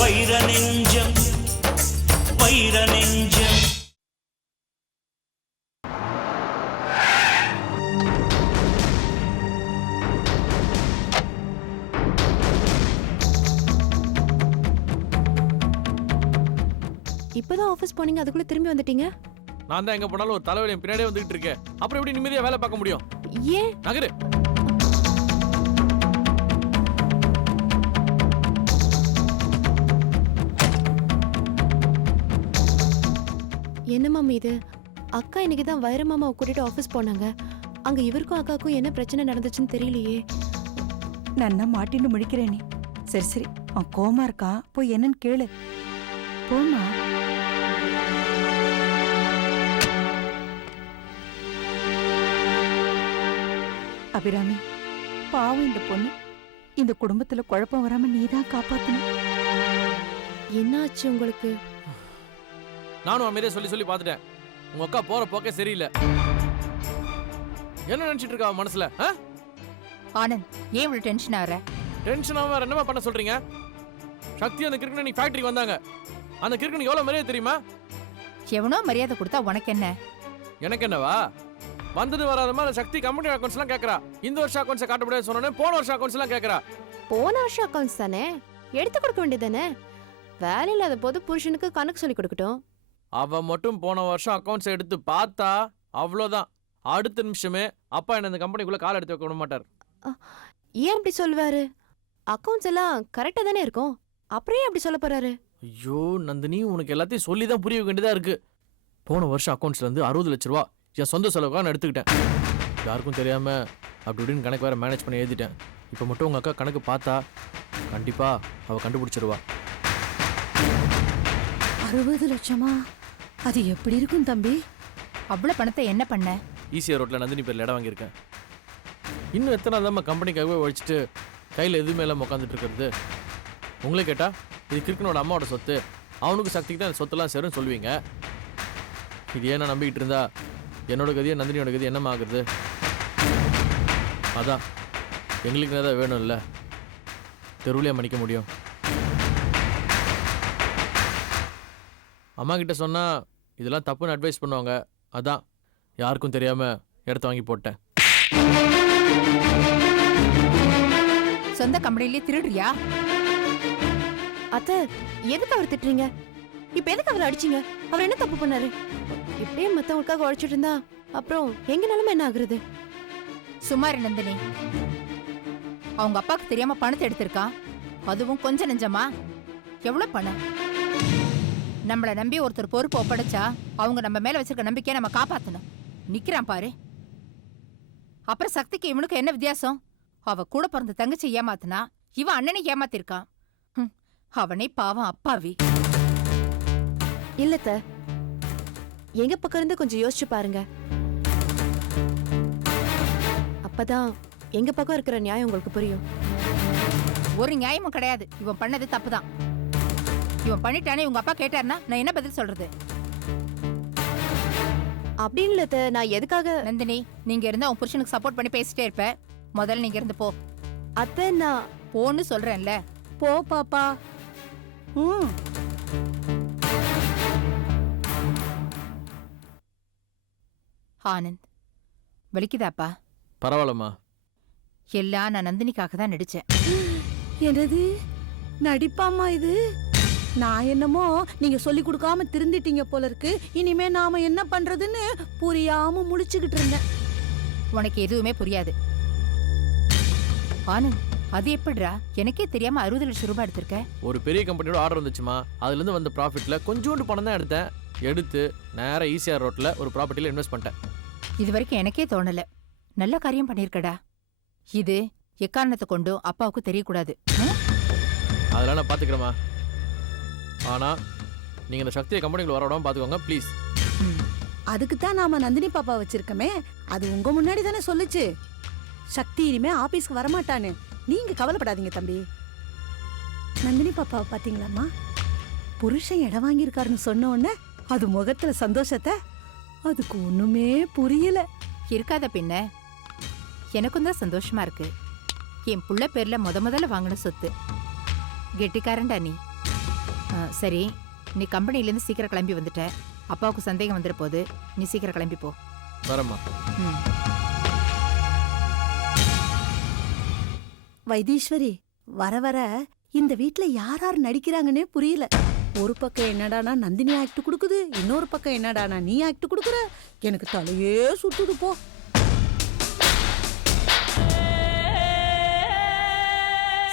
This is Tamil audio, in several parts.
வைர நெஞ்சம் வைர நெஞ்சம். இப்பதான் ஆபீஸ் போனீங்க, அதுக்குள்ள திரும்பி வந்துட்டீங்க. நான் தான் எங்க போனாலும் ஒரு தலைவலி பின்னாடியே வந்துட்டு இருக்கேன். அப்புறம் எப்படி நிம்மதியா வேலை பார்க்க முடியும்? ஏன் நகரு. என்ன மாமா இது? அக்கா இன்னைக்கு தான் வைர மாமாவை கூட்டிட்டு ஆபீஸ் போனாங்க. அங்க இவருக்கும் அக்காவுக்கும் என்ன பிரச்சனை நடந்துச்சுன்னு தெரியலையே. நன்னா மாட்டின்னு முடிக்கிறேன் நீ. சரி சரி, அவன் கோமா இருக்கா, போய் என்னன்னு கேளு. போமா. அபிராமி, பாவம் இந்த பொண்ணு. இந்த குடும்பத்துல குழப்பம் வராம நீதான் காப்பாத்தணும். என்ன ஆச்சு உங்களுக்கு? நானும் அமைதியா சொல்லி சொல்லி பார்த்துட்டேன். உங்க அக்கா போற போக்கே சரியில்லை. என்ன நினைச்சிட்டு இருக்கா மனசுல? ஆனந்த், ஏன் இவ்வளவு டென்ஷன் ஆற? டென்ஷன் ஆகாம என்னமா பண்ண சொல்றீங்க? சக்தி அந்த கிறுக்கனை ஃபேக்டரிக்கு வந்தாங்க. அந்த கிறுக்கனுக்கு எவ்வளவு மரியாதை தெரியுமா? எவனோ மரியாதை கொடுத்தா உனக்கு என்ன? எனக்கு என்னவா? வந்தது வராத மாதிரி சக்தி கம்பெனி அக்கௌண்ட்ஸ் எல்லாம் கேக்குறா. இந்த வருஷம் அக்கௌண்ட்ஸ் காட்ட முடியாது சொன்னோன்னே போன வருஷம் அக்கௌண்ட்ஸ் எல்லாம் கேக்குறா. போன வருஷம் அக்கௌண்ட்ஸ் தானே, எடுத்து கொடுக்க வேண்டியதானே. வேலை இல்லாத போது புருஷனுக்கு கணக்கு சொல்லி கொடுக்கட்டும். அவ மட்டும் போன வருஷம் அக்கௌண்ட்ஸ் எடுத்து பார்த்தா அவ்வளவுதான். அடுத்த நிமிஷமே அப்பா என்ன இந்த கம்பெனிக்குள்ள கால் எடுத்து வைக்க விட மாட்டார். ஏன் அப்படி சொல்லுவாரு? அக்கௌண்ட்ஸ் எல்லாம் கரெக்டா தானே இருக்கும், அப்புறம் ஏன் அப்படி சொல்ல போறாரு? ஐயோ நந்தினி, உனக்கு எல்லாத்தையும் சொல்லி தான் புரிய வேண்டியதா இருக்கு. போன வருஷம் அக்கௌண்ட்ஸ்ல இருந்து 60 லட்ச ரூபா என் சொந்த செலவுக்காக நான் எடுத்துக்கிட்டேன். யாருக்கும் தெரியாம அப்படி இப்படின்னு கணக்கு வேற மேனேஜ் பண்ணி எழுதிட்டேன். இப்போ மட்டும் உங்க அக்கா கணக்கு பார்த்தா கண்டிப்பா அவ கண்டுபிடிச்சிருவா. 60 லட்சமா? அது எப்படி இருக்கும் தம்பி? அவ்வளவு பணத்தை என்ன பண்ண? ஈசிஆர் ரோட்ல நந்தினி பேர்ல இடம் வாங்கியிருக்கேன். இன்னும் எத்தனை நாள் கம்பெனிக்காகவே உழைச்சிட்டு கையில் எதுவுமே இல்லாமல் உட்காந்துட்டு இருக்கிறது? உங்களே கேட்டா இது கிறுக்கனோட அம்மாவோட சொத்து, அவனுக்கு சக்திக்கு தான் சொத்தெல்லாம் சேரும்னு சொல்லுவீங்க. இது ஏன் நான் நம்பிக்கிட்டு இருந்தா என்னோட கதியை நந்தினியோட கதி என்னமா ஆகுறது? அதான் எங்களுக்கு தான் வேணும் இல்லை, தெருவிலையே மன்னிக்க முடியும். அம்மா கிட்ட சொன்னா இதெல்லாம் தப்புன்னு அட்வைஸ் பண்ணுவாங்க. அதான் யாருக்கும் தெரியாம இடத்த வாங்கி போட்டேன். சொந்த கம்பெனிலே திருடுறியா? அத்தை, எதுக்கு அவர் திட்டுறீங்க? இப்ப எதுக்கு அவர் அடிச்சீங்க? அவர் என்ன தப்பு பண்ணாரு? இப்படியே மத்தவங்களுக்காக உழைச்சிட்டு இருந்தா அப்புறம் எங்க நிலைமை என்ன ஆகுறது? சுமாரி நந்தினி, அவங்க அப்பாக்கு தெரியாம பணத்தை எடுத்திருக்கான். அதுவும் கொஞ்சம் நெஞ்சமா? எவ்வளவு பணம்? நம்மள நம்பி ஒருத்தர் பொறுப்பு ஒப்படைச்சா அவங்க நம்ம மேல வச்சிருக்க நம்பிக்கையை நம்ம காப்பாத்தணும். நிக்கிறான் பாரு. அப்புறம் சக்திக்கு இவனுக்கு என்ன வித்தியாசம்? அவ கூட பிறந்த தங்கச்சி ஏமாத்தினா, இவன் அண்ணனை ஏமாத்திருக்கான். அவனே பாவம் அப்பாவி. இல்லத்த, எங்க பக்கம் இருந்து கொஞ்சம் யோசிச்சு பாருங்க. அப்பதான் எங்க பக்கம் இருக்கிற நியாயம் உங்களுக்கு புரியும். ஒரு நியாயமும் கிடையாது. இவன் பண்ணது தப்புதான். இவன் பண்ணிட்டானே உங்க அப்பா கேட்டாருன்னா நான் என்ன பதில் சொல்றது? அப்படின்னு இல்ல, நான் எதுக்காக? நந்தினி, நீங்க இருந்தா உன் புருஷனுக்கு சப்போர்ட் பண்ணி பேசிட்டே இருப்ப. முதல்ல நீங்க இருந்து போ. அத்தை, நான் போன்னு சொல்றேன்ல. போ பாப்பா. ஆனந்த், வலிக்குதாப்பா? பரவாயில்லம்மா. எல்லாம் நான் நந்தினிக்காக தான் நடிச்சேன். என்னது நடிப்பாமா இது? நான் என்னமோ நீங்க சொல்லி கொடுக்காம திருந்திட்டீங்க போல இருக்கு. இனிமே நாம என்ன பண்றதுன்னு புரியாம முழிச்சுக்கிட்டு இருந்தேன். உனக்கு எதுவுமே புரியாது. ஆனந்த், அது எப்படிடா? எனக்கே தெரியாம 60 லட்சம் ரூபாய் எடுத்திருக்க? ஒரு பெரிய கம்பெனியோட ஆர்டர் வந்துச்சுமா, அதுல இருந்து வந்த ப்ராஃபிட்ல கொஞ்சோண்டு பணம் தான் எடுத்தேன். எடுத்து நேரா ஈசிஆர் ரோட்ல ஒரு ப்ராப்பர்ட்டில இன்வெஸ்ட் பண்ணிட்டேன். இது வரைக்கும் எனக்கே தோணல. நல்ல காரியம் பண்ணிருக்கடா. இது எக்காரணத்தை கொண்டும் அப்பாவுக்கு தெரியக்கூடாது. அதெல்லாம் நான் பாத்துக்கிறேமா. ஆனா நீங்க இந்த சக்தியை கம்பெனிக்குள்ள வர விடாம பாத்துக்கோங்க ப்ளீஸ். அதுக்கு தான் நாம நந்தினி பாப்பா வச்சிருக்கமே. அது உங்க முன்னாடி தானே சொல்லுச்சு சக்தி இனிமே ஆபீஸ்க்கு வரமாட்டான்னு. நீங்க கவலைப்படாதீங்க தம்பி. நந்தினி பாப்பாவை பாத்தீங்களாம்மா? புருஷன் இடம் வாங்கியிருக்காருன்னு சொன்ன உடனே அது முகத்துல சந்தோஷத்தை அதுக்கு ஒண்ணுமே புரியல. இருக்காத பின்ன எனக்கும் தான் சந்தோஷமா இருக்கு. என் புள்ள பேர்ல முதல்ல வாங்கின சொத்து. கெட்டிக்காரன்டா நீ. சரி, நீ கம்பெனிலேருந்து சீக்கிரம் கிளம்பி வந்துட்ட. அப்பாவுக்கு சந்தேகம் வந்துட போது. நீ சீக்கிரம் கிளம்பி போ. வரம்மா. வைத்தீஸ்வரி, வர வர இந்த வீட்ல யார் யார் நடிக்கிறாங்கன்னே புரியல. ஒரு பக்கம் என்னடானா நந்தினி ஆக்ட் கொடுக்குது, இன்னொரு பக்கம் என்னடானா நீ ஆக்ட் கொடுக்குற. எனக்கு தலையே சுத்துது போ.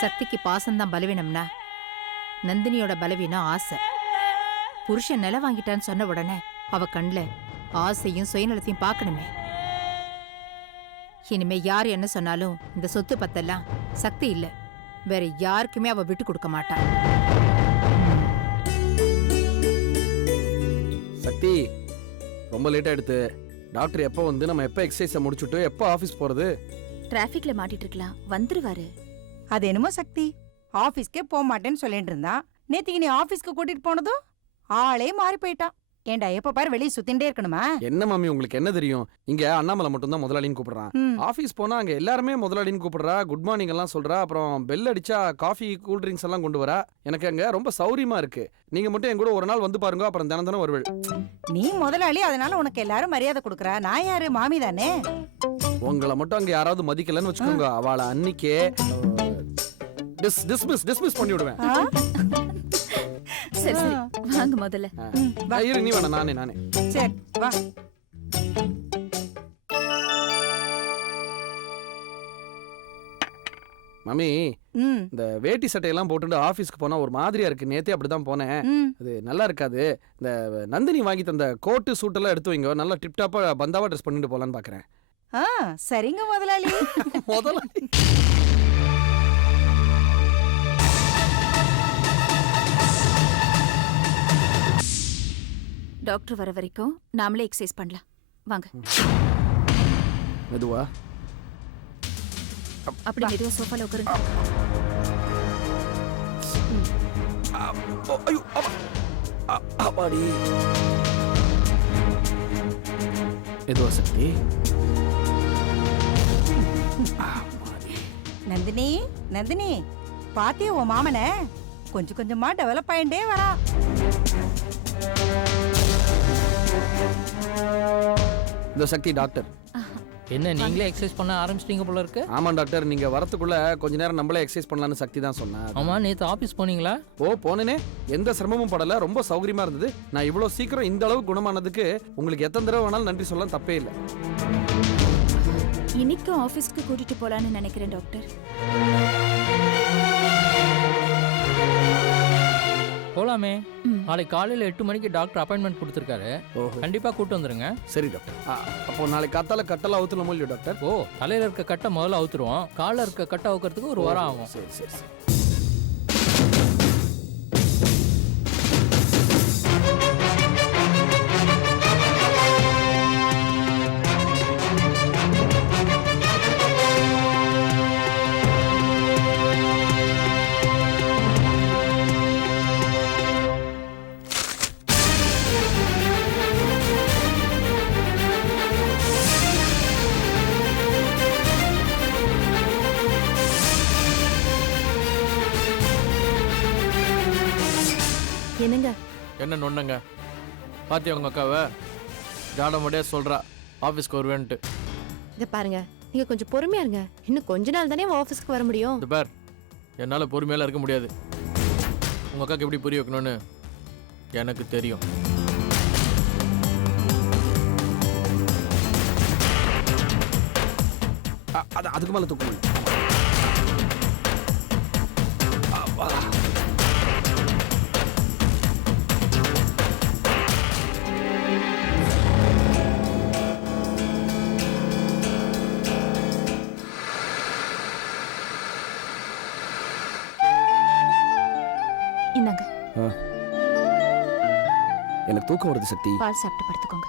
சக்திக்கு பாசம்தான் பலவீனம்னா நந்தினியோட பலவீனம் ஆசை. புருஷன் நிலம் வாங்கிட்டான்னு சொன்ன உடனே அவ கண்ல ஆசையும் சுயநலத்தையும் பார்க்கணுமே. இனிமே யார் என்ன சொன்னாலும் இந்த சொத்து பத்தெல்லாம் சக்தி இல்ல, வேற யாருக்குமே அவ விட்டு கொடுக்க மாட்டா. சக்தி, ரொம்ப லேட் ஆயிடுத்து. டாக்டர் எப்போ வந்து நம்ம எப்போ எக்ஸசைஸை முடிச்சுட்டு எப்போ ஆஃபீஸ் போறது? டிராஃபிக்ல மாட்டிட்டு இருக்கலாம், வந்துருவாரு. அது என்னமோ சக்தி, ஆபீஸ்க்கே போக மாட்டேன்னு சொல்லிட்டு இருந்தான். நேத்திக்கு நீ ஆபீஸ்க்கு கூட்டிட்டு போனதும் ஆளே மாறி போயிட்டான். ஏண்டா எப்ப பாரு வெளியே சுத்திண்டே இருக்கணுமா? என்ன மாமி, உங்களுக்கு என்ன தெரியும்? இங்க அண்ணாமலை மட்டும் தான் முதலாளின்னு கூப்பிடுறான். ஆஃபீஸ் போனா அங்க எல்லாருமே முதலாளின்னு கூப்பிடுறா, குட் மார்னிங் எல்லாம் சொல்றா, அப்புறம் பெல் அடிச்சா காஃபி கூல் ட்ரிங்க்ஸ் எல்லாம் கொண்டு வரா. எனக்கு அங்க ரொம்ப சௌரியமா இருக்கு. நீங்க மட்டும் என் கூட ஒரு நாள் வந்து பாருங்க, அப்புறம் தினம் தினம் வருவேள். நீ முதலாளி, அதனால உனக்கு எல்லாரும் மரியாதை கொடுக்குறா. நான் யாரு? மாமி தானே. உங்களை மட்டும் அங்க யாராவது மதிக்கலன்னு வச்சுக்கோங்க, அவளை அன்னிக்கே டிஸ்மிஸ் பண்ணி விடுவேன். சரி சரி, வாங்க முதல்ல. இரு, நீ வேணா, நானே. சரி வா. மாமி, இந்த வேட்டி சட்டையெல்லாம் போட்டுட்டு ஆபீஸ்க்கு போனா ஒரு மாதிரியா இருக்கு. நேத்தே அப்படிதான் போனேன். அது நல்லா இருக்காது. இந்த நந்தினி வாங்கி தந்த கோட்டு சூட்டெல்லாம் எடுத்து வைங்க, நல்லா டிப்டாப்பா பந்தாவா ட்ரெஸ் பண்ணிட்டு போலான்னு பாக்குறேன். சரிங்க முதலாளி. முதலாளி டாக்டர் வர வரைக்கும் நாமளே எக்ஸசைஸ் பண்ணலாம், வாங்க. மெதுவா அப்படி மெதுவா சோஃபால உட்காருங்க. ஐயோ, அப்பாடி. மெதுவா சக்தி. நந்தினி, நந்தினி, பாத்தியா உன் மாமன கொஞ்சம் கொஞ்சமா டெவலப் ஆயிட்டே வரா. இந்த சக்தி டாக்டர். என்ன நீங்களே எக்ஸசைஸ் பண்ண ஆரம்பிச்சிட்டீங்க போல இருக்கு? ஆமா டாக்டர், நீங்க வரத்துக்குள்ள கொஞ்ச நேரம் நம்மளே எக்ஸசைஸ் பண்ணலாம்னு சக்தி தான் சொன்னா. ஆமா, நேத்து ஆபீஸ் போனீங்களா? போனேனே, எந்த சிரமமும் படல, ரொம்ப சௌகரியமா இருந்தது. நான் இவ்வளவு சீக்கிரம் இந்த அளவு குணமானதுக்கு உங்களுக்கு எத்தனை தடவை வேணாலும் நன்றி சொல்லலாம், தப்பே இல்லை. இன்னைக்கும் ஆபீஸ்க்கு கூட்டிட்டு போலான்னு நினைக்கிறேன் டாக்டர். போலாமே. நாளைக்கு காலையில 8 மணிக்கு டாக்டர் அப்பாயின்மெண்ட் கொடுத்துருக்காரு. கண்டிப்பா கூட்டு வந்துருங்க. சரி டாக்டர். அப்போ நாளைக்கு காத்தால கட்டெல்லாம் அவுத்துலாம் இல்லையா டாக்டர்? தலையில இருக்க கட்டை முதல்ல அவுத்துருவோம். காலில் இருக்க கட்டை அவுக்கிறதுக்கு ஒரு வாரம் ஆகும். சரி சரி சரி. என்னங்க? என்ன நொண்ணுங்க? பாத்தியா உங்க அக்காவை ஜாட முடியா சொல்றா ஆஃபீஸ்க்கு வருவேன்ட்டு. இதை பாருங்க, நீங்க கொஞ்சம் பொறுமையா இருங்க. இன்னும் கொஞ்ச நாள் தானே ஆஃபீஸ்க்கு வர முடியும். இந்த பார், என்னால் பொறுமையெல்லாம் இருக்க முடியாது. உங்க அக்காவுக்கு எப்படி புரிய வைக்கணும்னு எனக்கு தெரியும். அதுக்கு மேல தூக்க முடியும். இந்தாங்க, எனக்கு தூக்கம் வருது சக்தி. பால் சாப்பிட்டு படுத்துக்கோங்க.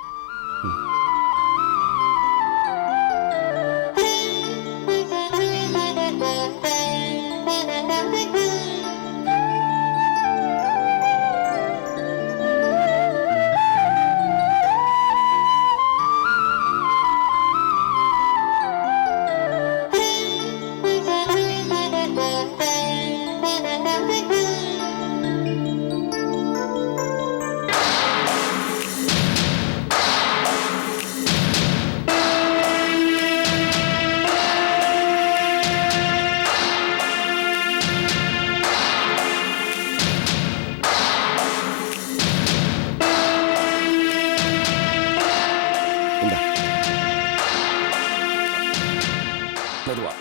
மெதுவா.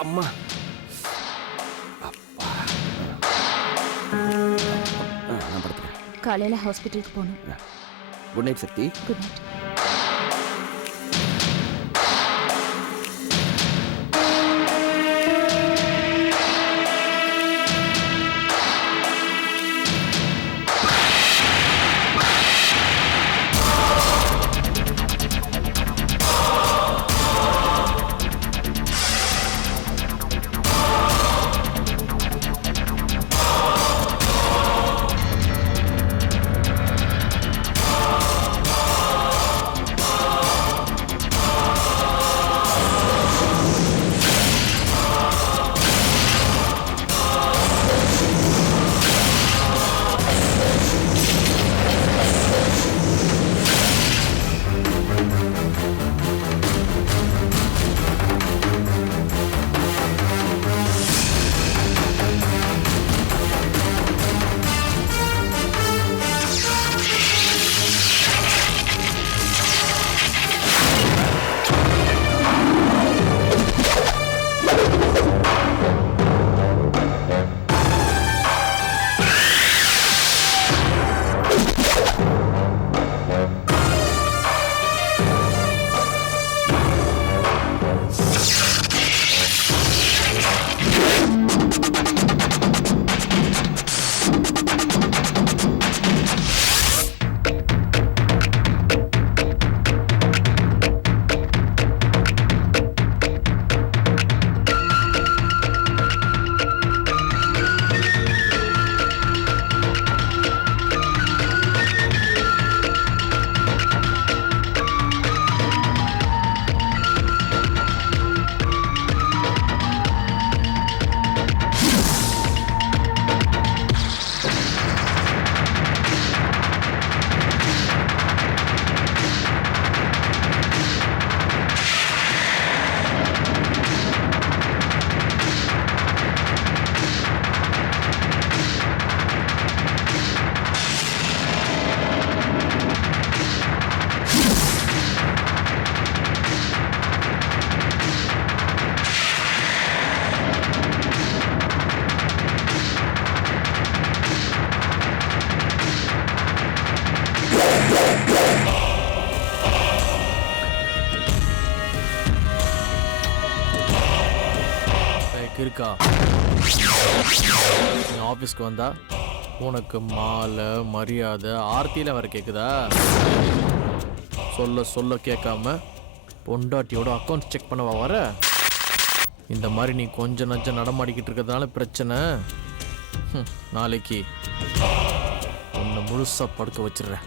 அம்மா அப்பா. நான் படுத்துக்கிறேன். காலையில ஹாஸ்பிட்டலுக்கு போகணும். Good night Sakthi. Good night. இருக்கா? நீ ஆஃபீஸ்க்கு வந்தா உனக்கு மாலை மரியாதை ஆர்த்தியில வர கேட்குதா? சொல்ல சொல்ல கேட்காம பொண்டாட்டியோட அக்கௌண்ட் செக் பண்ணவா வர? இந்த மாதிரி நீ கொஞ்சம் நஞ்சம் நடமாடிக்கிட்டு இருக்கிறதுனால பிரச்சனை. நாளைக்கு உன்னை முழுசா படுக்க வச்சிடுறேன்.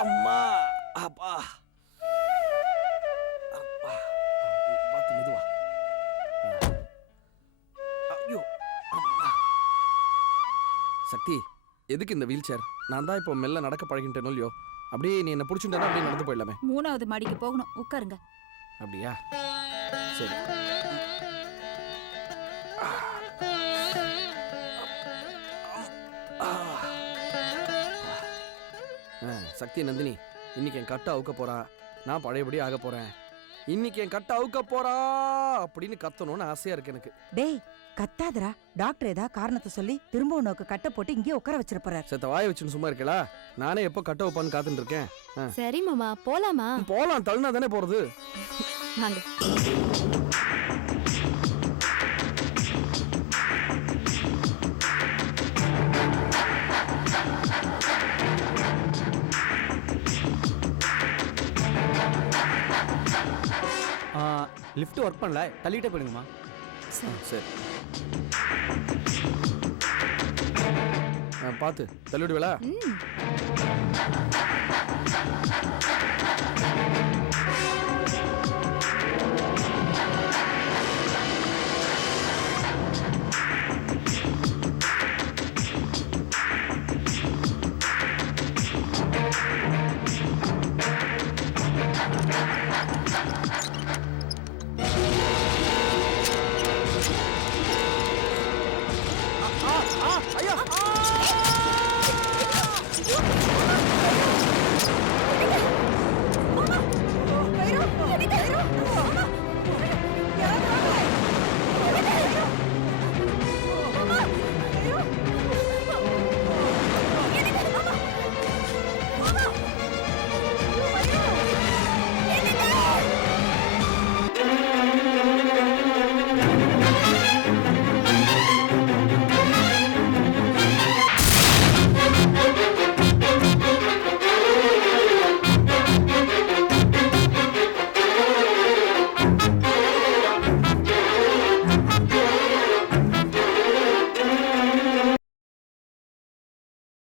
அம்மா அப்பா அப்பா பார்த்து மெதுவா. ஐயோ அம்மா. சக்தி, எதுக்கு இந்த வீல் சேர்? நான் தான் இப்போ மெல்ல நடக்க பழகிட்டேனோ இல்லையோ, அப்படியே நீ என்ன பிடிச்சிட்டா அப்படியே நடந்து போயிடலாமே. 3வது மாடிக்கு போகணும், உட்காருங்க. அப்படியா? சரி. சக்தி, நந்தினி, இன்னைக்கு என் கட்டை அவுக்க போறா, நான் பழையபடி ஆக போறேன். இன்னைக்கு என் கட்டை அவுக்க போறா அப்படின்னு கத்தணும்னு ஆசையா இருக்கு எனக்கு. டேய் கத்தாதடா, டாக்டர் ஏதா காரணத்தை சொல்லி திரும்ப உனக்கு கட்டை போட்டு இங்கே உட்கார வச்சிட போறாரு. செத்த வாய வச்சுன்னு சும்மா இருக்கலா? நானே எப்போ கட்டை வைப்பான்னு காத்துட்டு இருக்கேன். சரி மாமா, போலாமா? போலாம், தள்ளினா தானே போறது. வாங்க. லிஃப்ட் ஒர்க் பண்ணல, தள்ளிட்டே போயிடுங்கம்மா. சரி, பார்த்து தள்ளிவிடுவேளா?